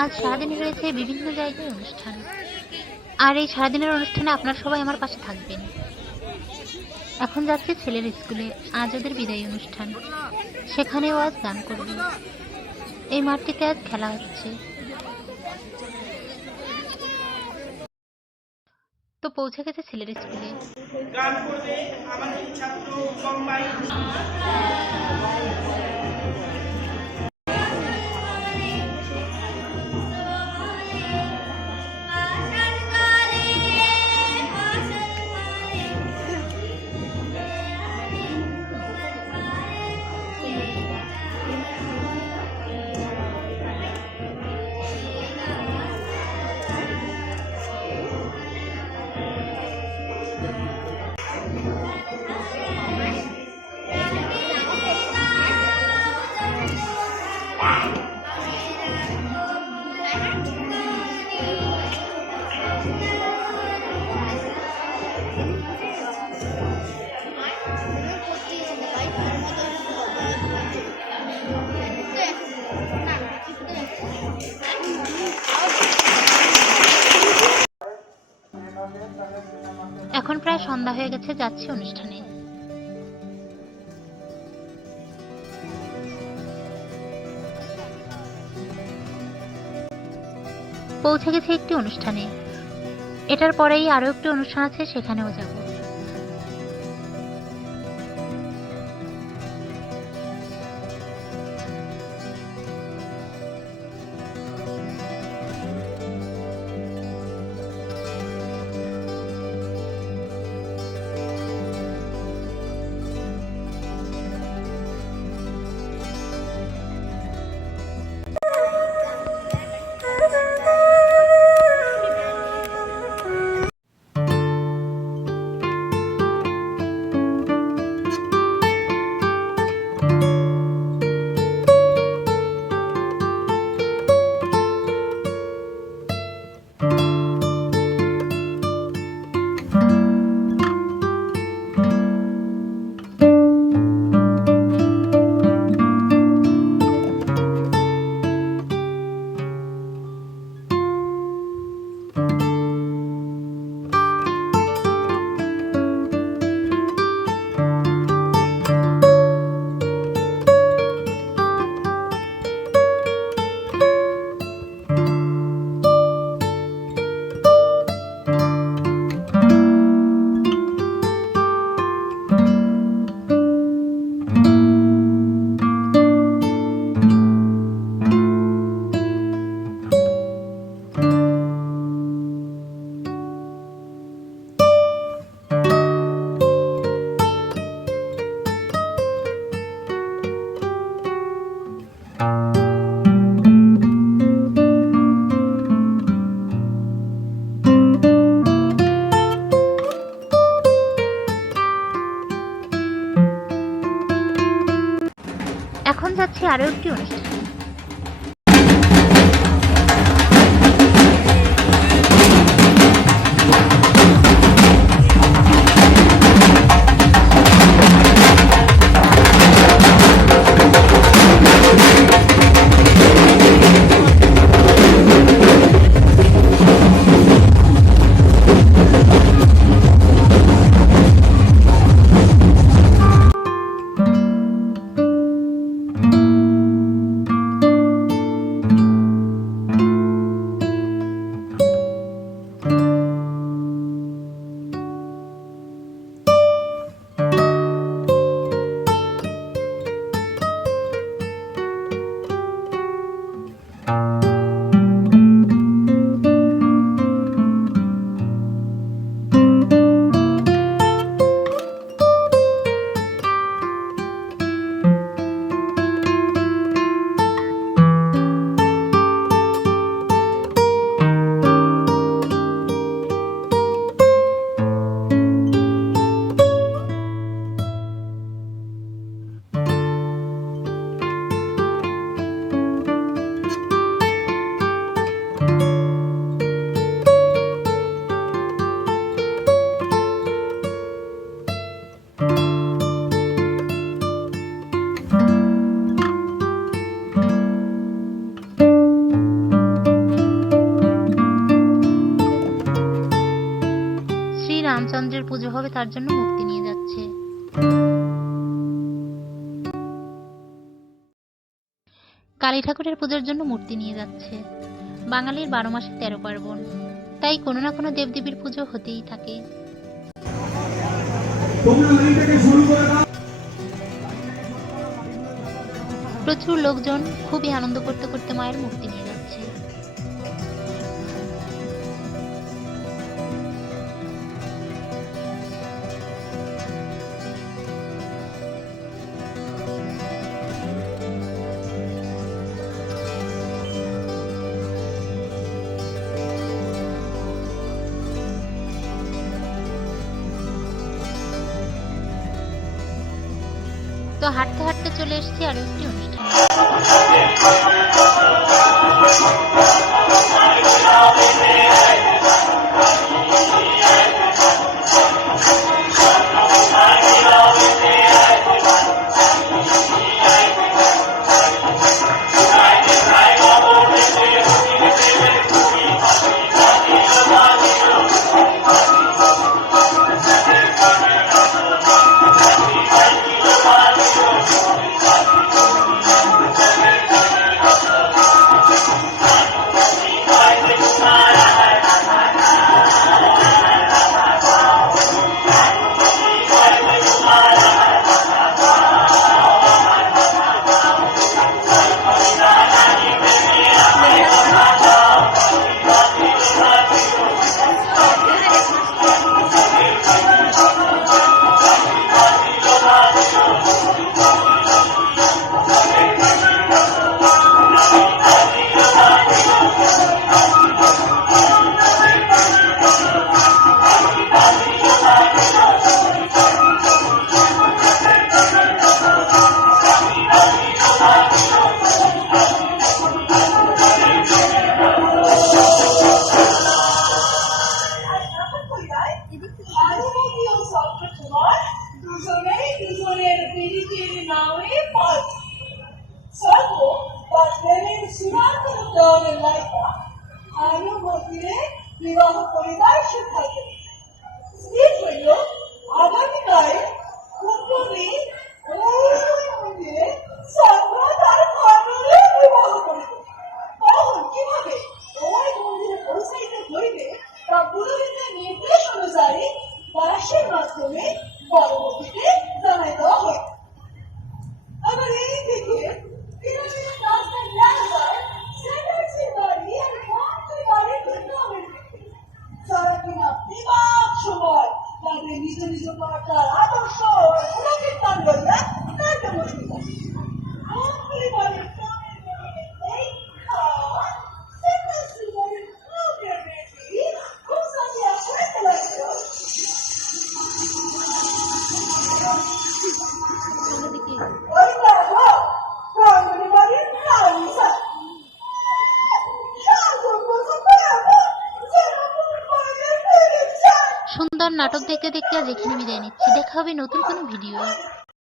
আজ সারাদিন রয়েছে বিভিন্ন জায়গায় অনুষ্ঠান। আর এই সারাদিনের অনুষ্ঠানে আপনারা সবাই আমার পাশে থাকবেন। এখন যাচ্ছে ছেলের স্কুলে। আজ ওদের বিদায়ী অনুষ্ঠান। সেখানেও আজ গান করবে। এই মাঠটিতে আজ খেলা হচ্ছে। তো পৌঁছে গেছে ছেলের স্কুলে। গান করবে আমাদের ছাত্র প্রায় সন্ধ্যা হয়ে গেছে, যাচ্ছি অনুষ্ঠানে। পৌঁছে গেছে একটি অনুষ্ঠানে। এটার পরেই আরও একটি অনুষ্ঠান আছে, সেখানেও যাব। হবে তার জন্য মুক্তি নিয়ে যাচ্ছে। কালী ঠাকুরের পুজোর জন্য মূর্তি নিয়ে যাচ্ছে। বাঙালির বারো মাসে তেরো পার্বণ। তাই কোনো না কোনো দেবদেবীর পুজো হতেই থাকে। প্রচুর লোকজন খুবই আনন্দ করতে করতে মায়ের মূর্তি নিয়ে হাঁটতে হাঁটতে চলে এসেছি আরও একটি অনুষ্ঠানে। দাসের মাধ্যমে পরবর্তীতে জানাই দেওয়া হয়। আবার এই দিকে আর সময়, তাদের নিজ নিজ পার্টার আদর্শ লইয়া নাটক দেখতে দেখতে আজ এখানে বিদায় নিচ্ছি দেখা হবে নতুন কোনো ভিডিও